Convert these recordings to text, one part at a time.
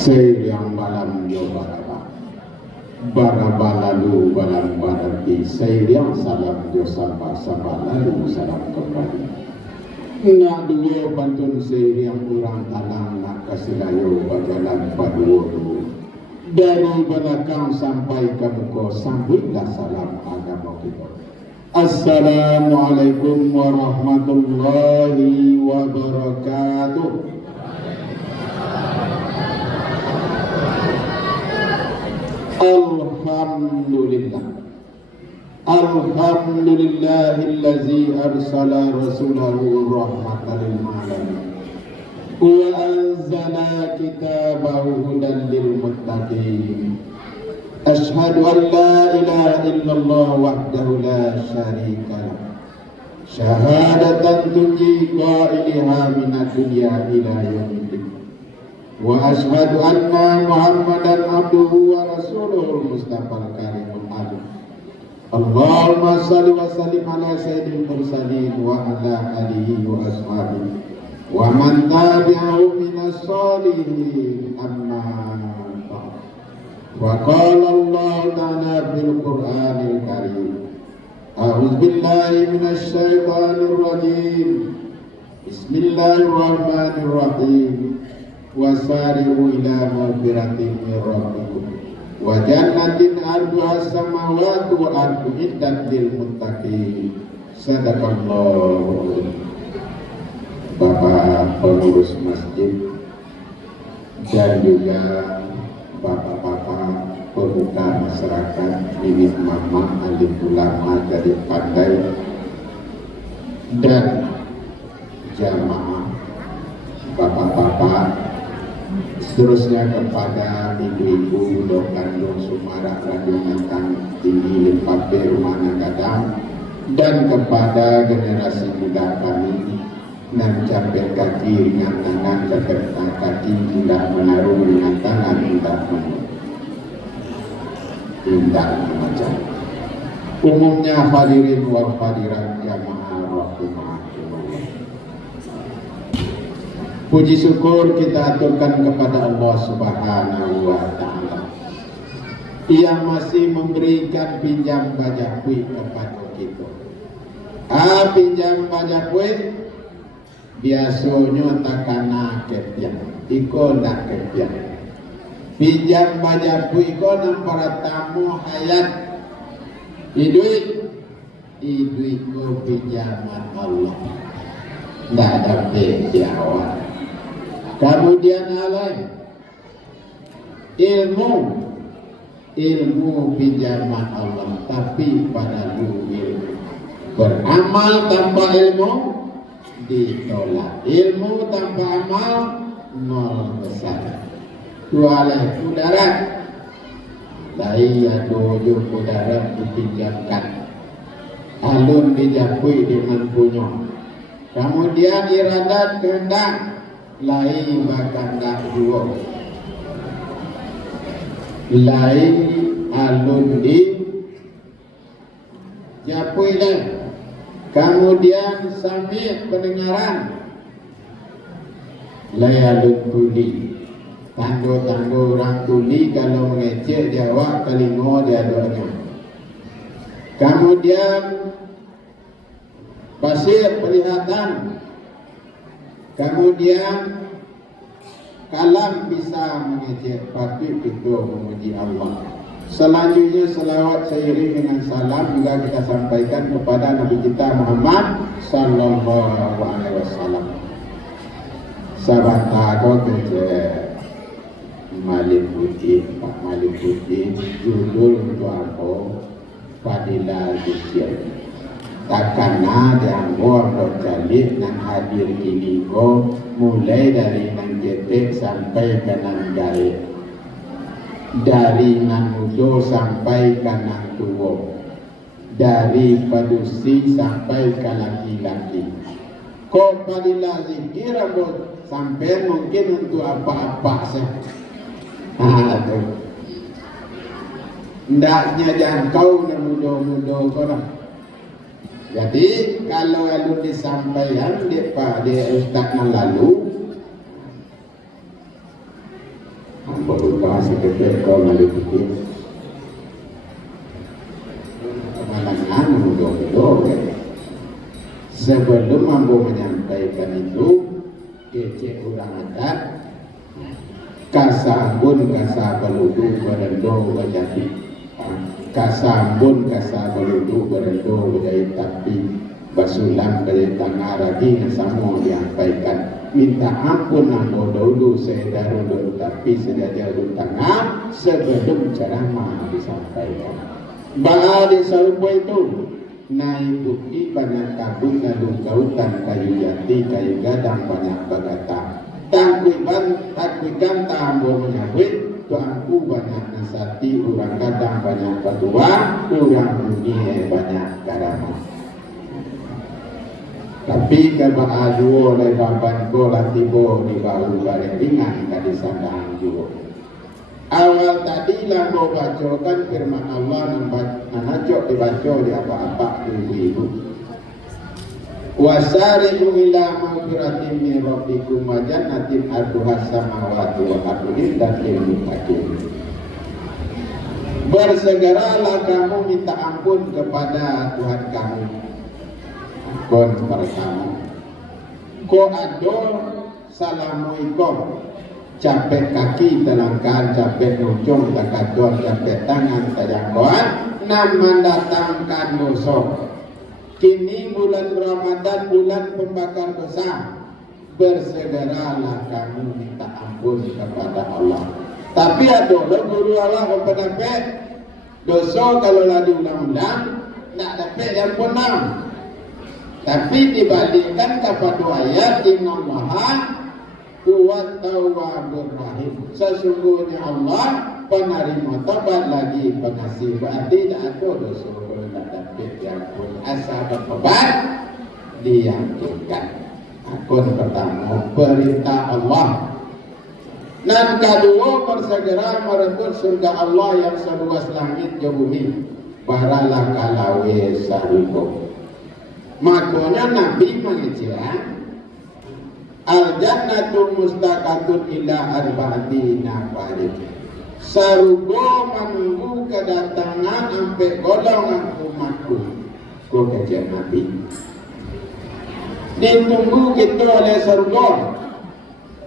Sayang malam yo barabalalu balang barati sayang salam yo samba lalu salam kembali. Nak dua pantun sayang kurang talang nak kasilayo bajalan paduo dari belakang sampai ke muka sambutlah salam agama kita. Assalamualaikum warahmatullahi wabarakatuh. Alhamdulillahillazi arsala rasulahu rahmatan lil alamin wa anzala kitabahu hudan lil muttaqin. Ashhadu an la ilaha illallah wahdahu la syarika lah syahadatan tunji qailaha minad dunya ila yaumil wa ashhadu anna Muhammadan abduhu wa rasuluhul mustafal karimul alim. Allahumma salli wa sallim ala sayyidil mursalin wa ala alihi wa ashabihi wa man tabi'ahum minas solihin amma ba'd. Wa qala Allah ta'ala fil Qur'anil karim a'udzu billahi minasy syaithanir rajim bismillahirrahmanirrahim wasari'u ila maghfiratin min rabbikum wa jannatin arduha as-samawati wal ardu iddat lil muttaqin. Sadaqallahu. Bapak pengurus masjid dan juga bapak-bapak pemuda masyarakat, bibit mama, alim ulama dari pandai dan jamaah, bapak-bapak, seterusnya kepada ibu-ibu dok kandung Sumara Radunantang Tinggi Limpape Rumah Gadang dan kepada generasi muda kami nan capek kaki ringan tangan, capek kaki tidak menaruh ringan tangan, tidak memacam. Umumnya hadirin wa hadirat jamaah rahimahullah. Puji syukur kita aturkan kepada Allah Subhanahu wa ta'ala yang masih memberikan pinjam bajakui kepada kita. Pinjam bajakui biasanya takana kepian, iko nak kepian. Pinjam bajakui iko nang para tamu hayat hidup ko pinjaman Allah. Tidak ada penjawab. Kemudian lain ilmu pinjaman Allah, tapi pada ilmu beramal tanpa ilmu ditolak, ilmu tanpa amal nol besar. Dua kudarat daya dojo kudarat dipinjamkan alun dijapui dengan punya, kemudian iradat kehendak lain bahkan dah dua lain alun di japui dan kemudian sambil pendengaran lain alun tuli tanggo orang tuli kalau mengecek jawab telinga dia doanya, kemudian pasir pelihatan, kemudian kalam bisa mengecek, patut kita memuji Allah. Selanjutnya selawat seiring dengan salam juga kita sampaikan kepada Nabi kita Muhammad sallallahu alaihi wasallam. Sahabat aku kecek Malik Putih, Pak Malik Putih, judul untuk apa? Fadilah Zikir. Takkan ada orang jalib dan hadir kini ko mulai dari nang jetek sampai ke nang gaib, dari nang mudo sampai ke nang tua, dari padusi sampai ke laki-laki. Ko fadilah zikir sampai mungkin untuk apa-apa saja. Ndaknya jangkau nang mudo-mudo ko lah. Jadi kalau lalu disampaikan di Ustaz yang lalu Berlupa si kepek kau melukuti kemalangan mudok-mudok. Sebelum mampu menyampaikan itu, kecek orang adat kasambun kasa beludu berendo berjati, kasambun kasa beludu berendo berjati, tapi basulam dari tengah lagi sama disampaikan minta ampun nampo dulu saya dulu, tapi sedaja dulu tengah sebelum ceramah disampaikan. Bahwa di sarupa itu naik bukti banyak kabut lalu gautan kayu jati kayu gadang banyak bagata takwikan tambah menyabit tuanku banyak nasati orang gadang banyak berdua orang dunia banyak karama. Tapi kebahagiaan oleh baban bola tibo di bawah bareng ringan kadi sandang juga. Awal tadi lah mau bacakan firman Allah nanacok dibaca di apa-apa ibu-ibu. Wasari'u ila maghfiratin min rabbikum wa jannatin arduhas samawati wal ardu dan lil muttaqin. Bersegeralah kamu minta ampun kepada Tuhan kamu. Ampun pertama. Ko ado salamualaikum. Capek kaki telangkan, capek ujung takador, capek tangan tajangkoan, nam mendatangkan musuh. Kini bulan Ramadan, bulan pembakar dosa. Bersegeralah kamu minta ampun kepada Allah. Tapi ada guru Allah berpendapat dosa kalau lah diulang-ulang, tak dapat yang punam. Tapi dibandingkan kepada ayat Inna Allaha Huwa Tawwabur Rahim. Sesungguhnya Allah penerima taubat lagi pengasih. Berarti tidak ada dosa kalau tidak dapat yang pun asal bertobat diyakinkan. Akun pertama perintah Allah. Dan kedua bersegera merebut surga Allah yang seluas langit dan bumi. Baralah kalawe saruko. Makanya Nabi mengajar al-jannatu mustaqatun ila arba'ati nafarid. Sarugo menunggu kedatangan sampai golongan umatku. Kau kajian Nabi. Ditunggu kita oleh sarugo.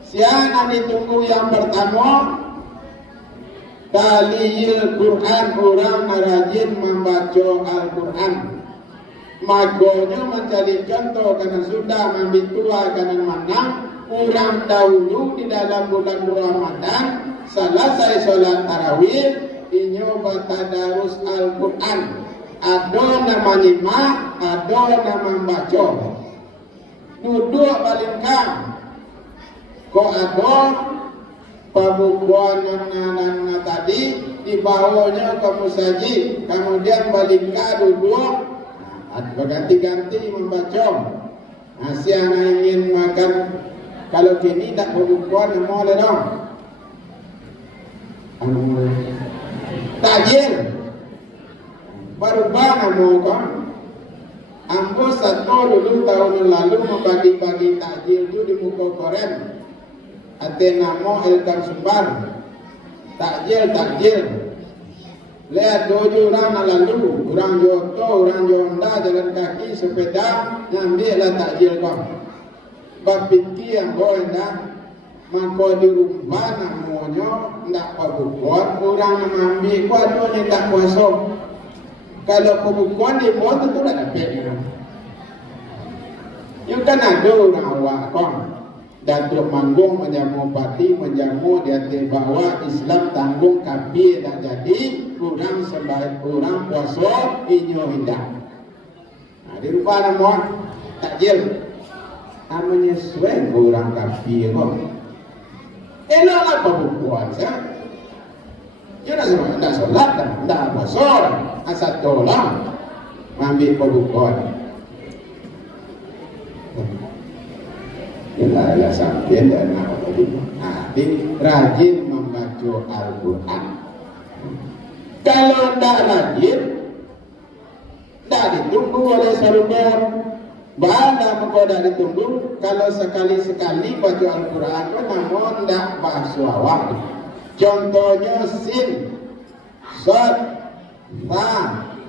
Siapa ditunggu yang pertama? Taliyil Quran, orang rajin membaca Al-Quran. Magonya mencari contoh karena sudah ambil tua karena mana orang dahulu di dalam bulan Ramadan selesai sholat tarawih inyo tadarus Al-Quran. Ada nama nyimak, ada nama membaca. Duduk balingkang. Kok ada pembukuan yang tadi di bawahnya kamu saji, kemudian balingkang duduk. Berganti-ganti membaca. Si anak ingin makan, kalau kini tak berbukuan, mau le dong. Takjil. Baru bana mau kan? Ambo satu dulu tahun lalu membagi-bagi takjil itu di muka koren. Ate namo Elkan Sumbar. Takjil. Lihat dojo orang lalu, orang joto, orang jonda, jalan kaki, sepeda, ngambillah takjil kau. Bapiki yang kau hendak, maka di rumah namanya tidak pabukon, orang mengambil kau tu ni tak kuasa. Kalau pabukon di bawah tu tak dapat. Yang kan ada orang awak kau. Datuk manggung menjamu pati, menjamu di atas bawah Islam tanggung kabir tak jadi kurang sebaik kurang puasa inyo hindak. Nah, di rumah nama takjil namanya sesuai kurang kabir kok. Eloklah pembukuan sah. Jangan semua tak solat tak puasa asal tolong ambil pembukuan. Ialah sampai dan apa tadi? Rajin membaca Al-Quran. Kalau tidak rajin, tidak ditunggu oleh saruban. Bala maka tidak ditunggu. Kalau sekali-sekali baca Al-Quran, namun tidak bahasa awak. Contohnya sin, sod, ta,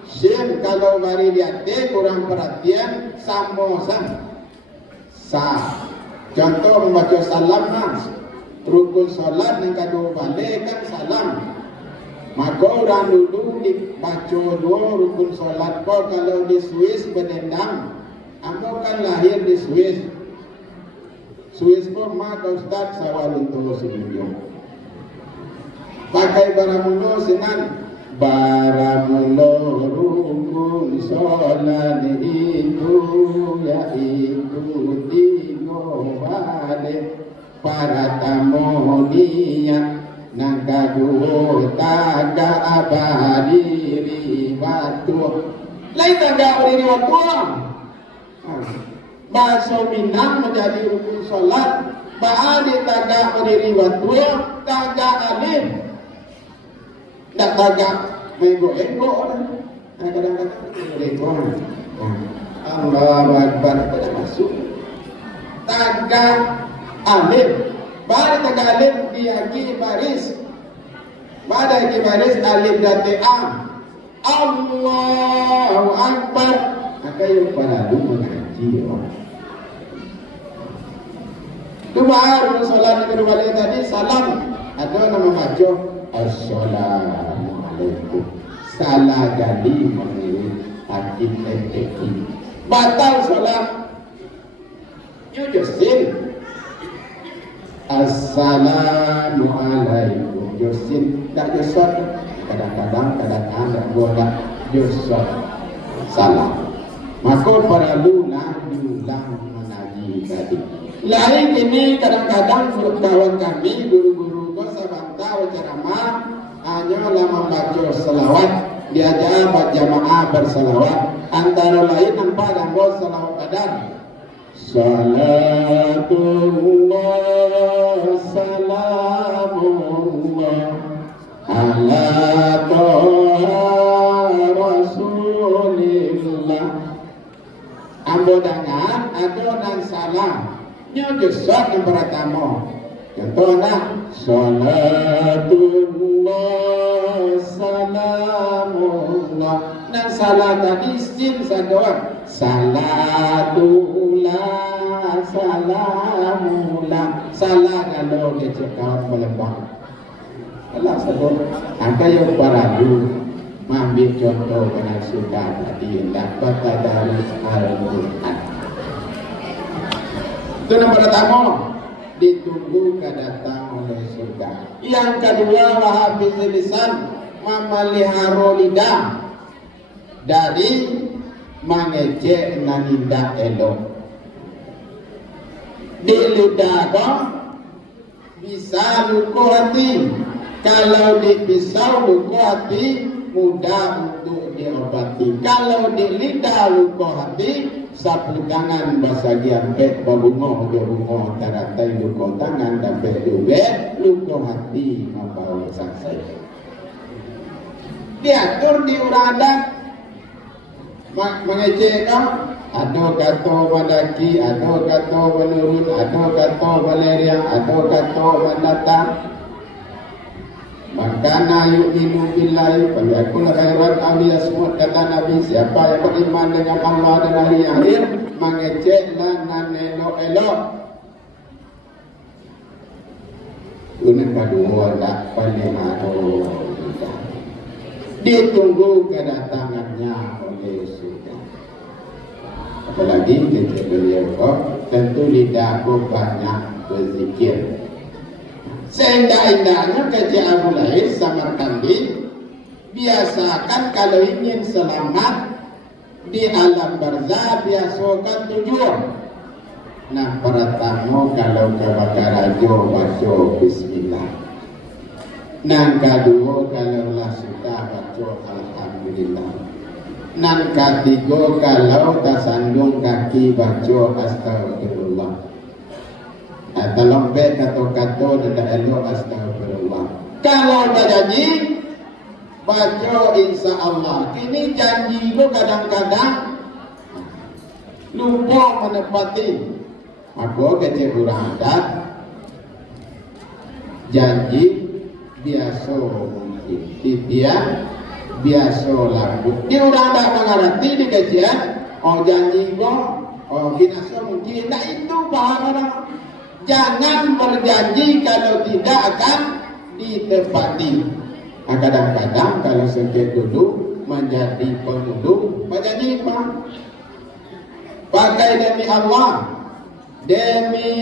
shin. Kalau mari lihat kurang perhatian, samosan, sa. Contoh membaca salam mas, rukun solat yang kedua balik kan salam. Maka orang dulu dibaca dua rukun solat kau. Kalau di Swiss berdendam, aku kan lahir di Swiss. Swiss pun maka Ustaz sawal itu sebelum. Pakai baramulo sinan, baramulo rukun solat itu yaitu balik para tamu dia nang kadu taga abadi riwatu lain taga abadi riwatu bahasa Minang menjadi rukun solat ba'adi taga abadi riwatu taga alif tak taga menggo-enggo kadang-kadang menggo Allah Akbar tidak masuk taga alif. Pada taga alif diaki baris. Pada diaki baris alif dati am. Allahu Akbar. Maka yung parado mengaji. Dua salat yang kedua tadi salam. Ada nama baca Assalamualaikum. Salah jadi mengirim hakik efektif. Batal salat. You just sin. Assalamualaikum. You sin. Tak jusot. Kadang-kadang tak boleh jusot. Salah. Maka perlu diulang mengaji tadi. Lain ini kadang-kadang kawan kami guru-guru sabantau ceramah hanyalah membaca selawat. Diajar berjamaah berselawat. Antara lain nampak dan buat selawat badan. Salatullah salamullah ala Rasulillah. Ambodangan adonan salam nyujusot yang pertama. Contohnya salatullah salamullah. Nang salat tadi sin sadoan. Salatullah salamullah. Salah kalau dia cakap melembang. Allah sebut angka yang paradu mengambil contoh dengan sudah tadi dapat tadarus Al-Quran. Itu yang pertama, ditunggu kedatang oleh surga. Yang kedua, wahafizul lisan, memelihara lidah dari mengejek nanindak elok. Di lidah kau bisa luka hati. Kalau di pisau luka hati mudah untuk diobati. Kalau di lidah luka hati, sapu tangan basagian pek babungo babungo taratai luka tangan dan pek duwe luka hati membawa saksi. Diatur di uradan mengecek kau. Ada kata mandaki, ada kata menurut, ada kata valerian, ada kata mendatang. Makana yu'minu billahi faliyakul khairan aw liyasmut. Kata Nabi, siapa yang beriman dengan Allah dan hari akhir mengeceklah nan elok-elok. Ini kedua tak palihara. Ditunggu kedatangannya oleh surga. Apalagi kita beliau tentu lidahku banyak berzikir. Seindah-indahnya kerja Abu Lahir Samarkandi biasakan kalau ingin selamat di alam barzah biasakan tujuan. Nah para tamu kalau kabagarajo baca bismillah. Nah kedua kalau lah sudah baca alhamdulillah. Nah ketiga kalau tersandung kaki baca astagfirullah. Dalam bed kata-kata dan elok astagfirullah. Kalau dah janji baca insya Allah. Kini janji itu kadang-kadang lupa menepati. Maka kecil kurang adat janji biasa mungkin dia biasa lambut dia orang tak mengerti di kajian janji kok binasa mungkin tak itu paham orang jangan berjanji kalau tidak akan ditepati. Kadang-kadang kalau sengket dulu menjadi penduduk berjanji apa? Pakai demi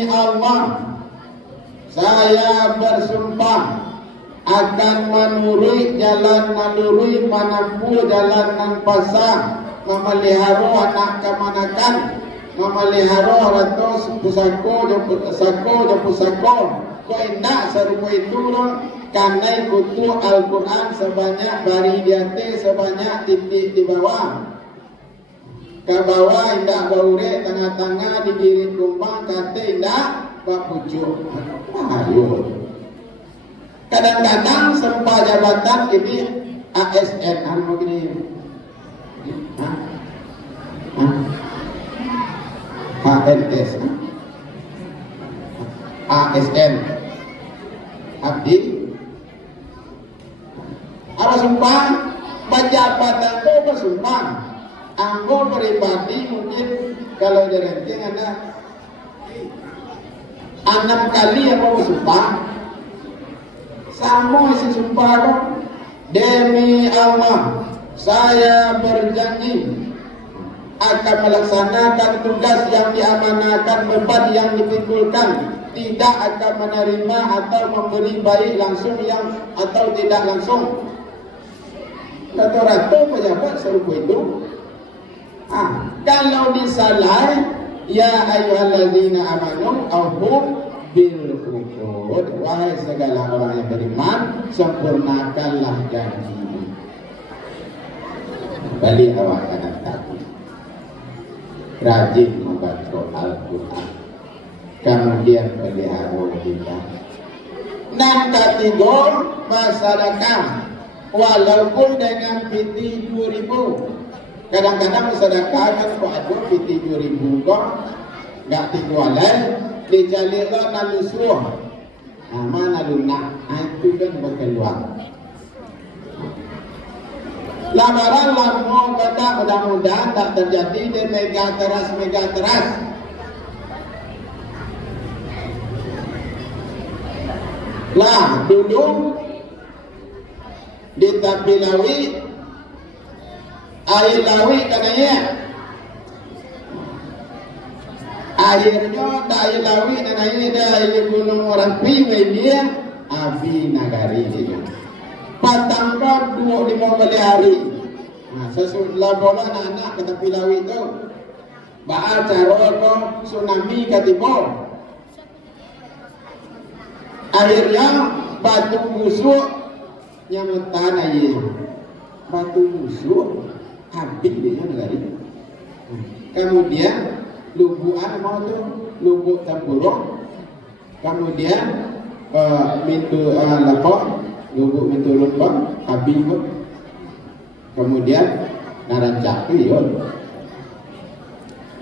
Allah saya bersumpah akan menurui jalan nalurui manapun jalan nan pasang memelihara anak kemanakan memelihara ratus pusako kau indah serupa itu dong karena kutu Al-Quran sebanyak bari diate sebanyak titik di bawah ke bawah indah baure tengah-tengah di kiri kumbang kate indah bapucuk ayo kadang-kadang serba jabatan ini ASN anu begini HNS ASN abdi apa sumpah jabatan itu bersumpah anggo pribadi mungkin kalau di ranking ada 6 kali yang mau bersumpah sama isi sumpah demi Allah saya berjanji akan melaksanakan tugas yang diamanahkan beban yang dipikulkan tidak akan menerima atau memberi baik langsung yang atau tidak langsung kata ratu pejabat serupa itu kalau disalah ya ayyuhalladzina amanu aufu bil uqud wahai segala orang yang beriman sempurnakanlah janji balik awak akan takut rajin membaca Al-Quran kemudian pelihara kita ketiga masyarakat walaupun dengan PT 2000 kadang-kadang masyarakat kan kok ada PT 2000 kok gak tinggalan dijalirlah nalusuh mana lunak itu kan berkeluar lamaran lama kata mudah-mudahan tak terjadi di mega teras lah dulu di Tapi Lawi air lawi katanya akhirnya dari lawi katanya dari gunung Merapi dia api nagari dia patangkan 25 kali hari sesudah bola anak-anak ke Tapi Lawi itu bahas cara tsunami katibor akhirnya batu busuk nyametan aja batu busuk habis dia negari kemudian lubuan mau tuh lubuk tempurung kemudian mintu lapor lubuk mintu lupa habis pun kemudian narancak yon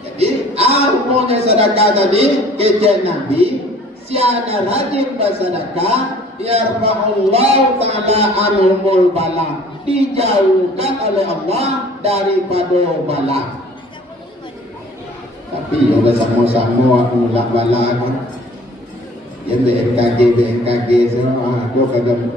jadi umumnya sedekah tadi kejen Nabi siana rajin bersedekah yarfa'ullahu ta'ala anhumul bala dijauhkan oleh Allah daripada bala tapi yang bersama-sama mulak bala kan yang BMKG semua kau kadang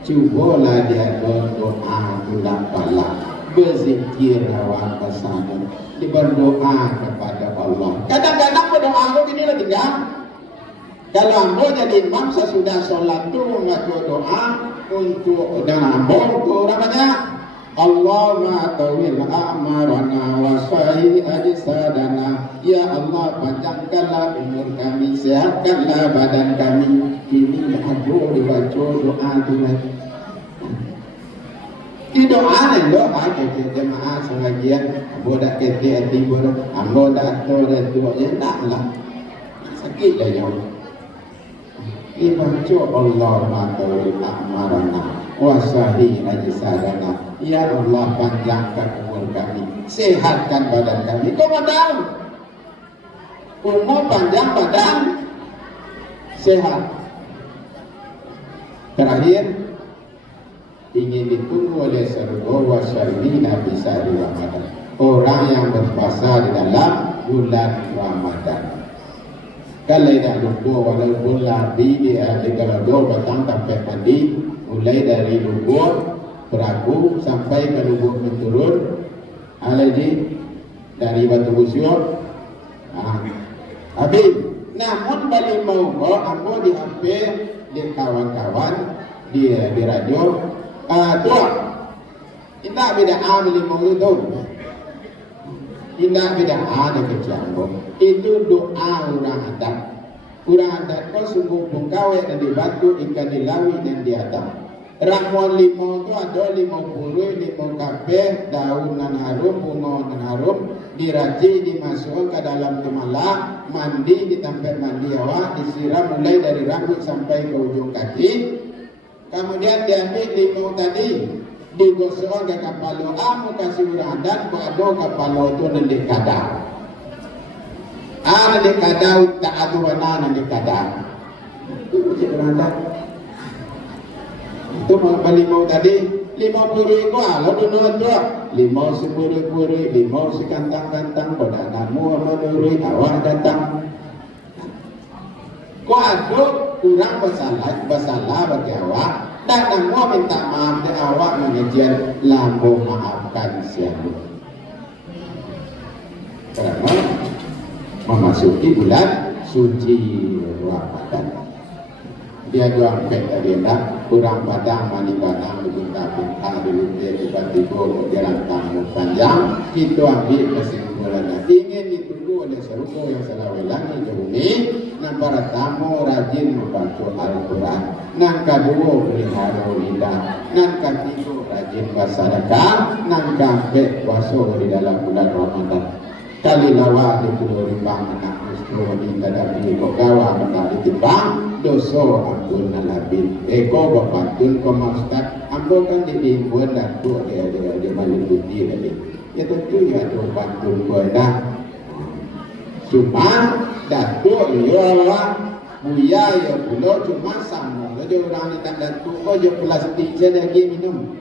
cubalah dia berdoa mulak bala berzikir awak bersama berdoa kepada Allah kadang-kadang berdoa aku ini lah tinggal kalau ambo jadi imam sesudah sholat itu mengaku doa untuk dengan ambo untuk namanya Allahumma tawil a'marana wa sahih ajsadana ya Allah panjangkanlah umur kami sehatkanlah badan kami ini aku dibaca doa Tuhan di doa ni doa ke jemaah sebagian bodak kete ati bodak ambo dak to dak tu ya tak lah sakit dah jauh dibaca Allah ma'tawil a'marana wa sahih ajsadana ya Allah panjangkan umur kami sehatkan badan kami kau madam umur panjang badan sehat Terakhir, ingin ditunggu oleh seluruh wasyarina bisa di Ramadan. Orang yang berpuasa di dalam bulan Ramadan. Kalau dah lupa walaupun lari dia kalau dua batang sampai mandi, mulai dari lubuk perahu sampai ke lubuk menturun, alaji dari batu busyuk. Habis, namun balik mau ambo di HP di kawan-kawan di radio, tuan, tidak beda beli mau itu. Tidak beda ada kecambo. Itu doa orang adat. Orang adat kau sungguh pungkawai dan dibatu ikan di lawi dan di atas. Ramuan limau itu ada limau puluh, limau kafe, daun nan harum, bunga nan harum, diraji dimasukkan ke dalam temala, mandi di tempat mandi awak, disiram mulai dari rambut sampai ke ujung kaki. Kemudian diambil limau tadi, digosok ke kapalo, kasih orang adat, bado kapalo itu nanti kadang. Nanti kadang tak ada warna nanti kadang. Itu cik orang adat. Itu limau tadi, limau puri itu lo dunia tu, limau sepuri-puri, limau sekantang-kantang, pada namu menurut awak datang. Kau ada kurang bersalah bagi awak. Dan namu minta maaf dan awak mengejar lampu maafkan siapa. Karena memasuki bulan suci Ramadan. Dia jual pet tadi nak kurang padang mani padang pinta-pinta dulu dia tiba-tiba jalan tamu panjang. Kita ambil kesimpulan ingin ditunggu oleh seluruh yang selalu lagi ini. Nan para tamu rajin membaca Al-Quran. Nan kedua pelihara lidah. Nan ketiga rajin bersedekah. Nan keempat puasa di dalam bulan Ramadan. Kali lawa di pulau rimbang anak musuh di tadapi kogawa menari timbang dosa ampun nalabin. Eko bapantun komakstat ambo kan dibimbun dan tu dia balik budi tadi. Ya tentu ya tu bantun kuada. Cuma datuk ya Allah buya ya pulau cuma sama saja orang di datuk kau je plastik je lagi minum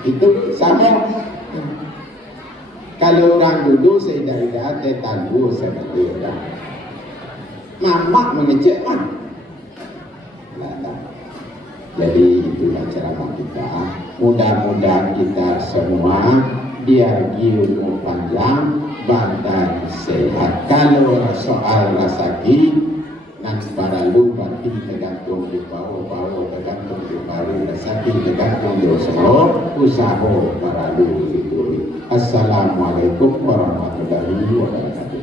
itu sama. Kalau orang dulu saya dari hati tangguh seperti orang mamak mengecek man. Jadi itulah ceramah kita. Mudah-mudahan kita semua biar ilmu panjang, badan sehat. Kalau soal rasaki nanti para lupa ini tergantung di bawah tergantung di baru rasaki tergantung di usaha para lupa itu. Assalamualaikum warahmatullahi wabarakatuh.